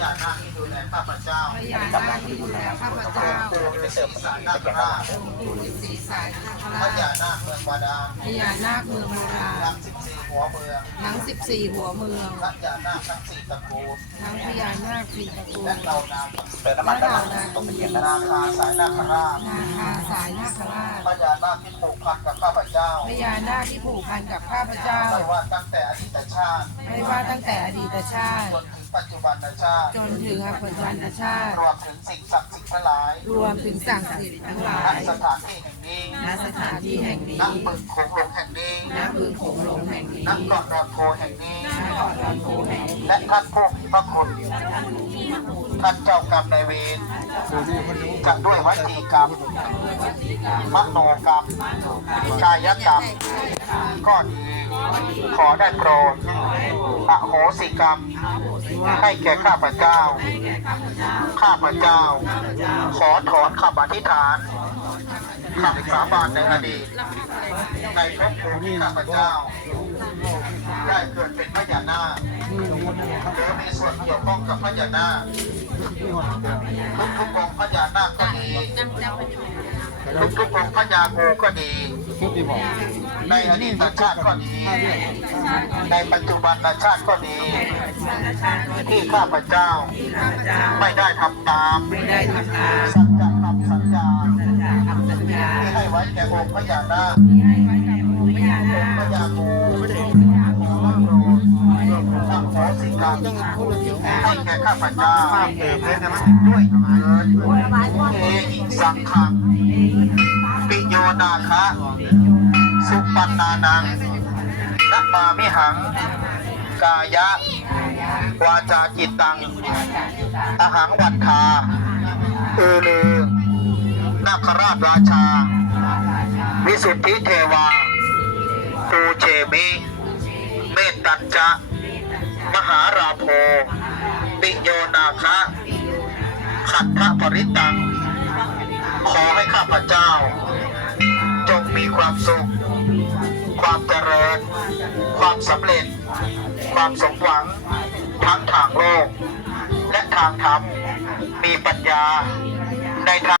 ญานาคที่ ดูแลข้าพเจ้าพญานาคที่ดูแลข้าพเจ้าปู่ฤาษีสายนาคราชปู่ฤาษีสายนาคพราชญานาคเมืองบาดาลพญานาคเมืองโบราณทั้งสิบสี่หัวเมืองทั้ง14หัวเมืองพญานาคทั้งสี่ตระกูลทั้งพญานาคสี่ตระกูลและเหล่านางเติมน้ำมันด้านหลังและตรงเหล่าตะเกียงด้านหลังนาคาสายนาคราชนาคาสายนาคราชพญานาคที่ผูกพันกับข้าพเจ้าพญานาคที่ผูกพันกับข้าพเจ้าไม่ว่าตั้งแต่อดีตชาติไม่ว่าตั้งแต่อดีตชาติจนถึงปัจจุบันชาติจนถึงปัจจุบันชาติ รวมถึงสิ่งศักดิ์สิทธิ์ทั้งหลายรวมถึงสั่งสิทธิ์ทั้งหลาณยสถานที่แห่งนี้ณสถานที่แห่งนี้ณบึงโขงหลงแห่งนี้ณบึงโขงหลงแห่งนี้ณเกาะดอนโพแห่งนี้ ณเกาะดอนโพแห่งนี้และท่านผู้มีพระคุณท่านเจ้ากรรมนายเวรจะด้วยวจีกรรมมโนกรรมกายกรรม ก็ดี ขอได้โปรดอโหสิกรรม ให้แก่ข้าพเจ้า ข้าพเจ้า ขอถอนคำอธิษฐานคำสาบานในอดีต ในภพภูมิข้าพเจ้า ได้เกิดเป็นพญานาคหรือมีส่วนเกี่ยวข้องกับพญานาคทุกทุกๆองพญานาคก็ดี ทุกทุกองค์พญางูก็ดี ในอดีตชาติก็ดี ในปัจจุบันชาติก็ดี ที่ข้าพเจ้า ไม่ได้ทำตามไม่ได้ทำตามสัจจะคำสัญญาสัญญาที่ให้ไว้แก่องค์พญานาคที่ให้ไว้แก่องค์พญานาพคญ ให้แก่ข้าพเจ้าด้วยเถิดเอหิสังขังปิโยนาคะ สุปันนานังนัมามิหัง กายะ วาจาจิตตังอหังวันทาเอเลนาคราชราชา วิสุทธิเทวาปูเชมิ เมตตัญจะาราโภปิโยนาคะขัตถปริตัง ขอให้ข้าพเจ้า จงมีความสุข ความเจริญ ความสำเร็จ ความสมหวัง ทั้งทางโลก และทางธรรม มีปัญญาในทาง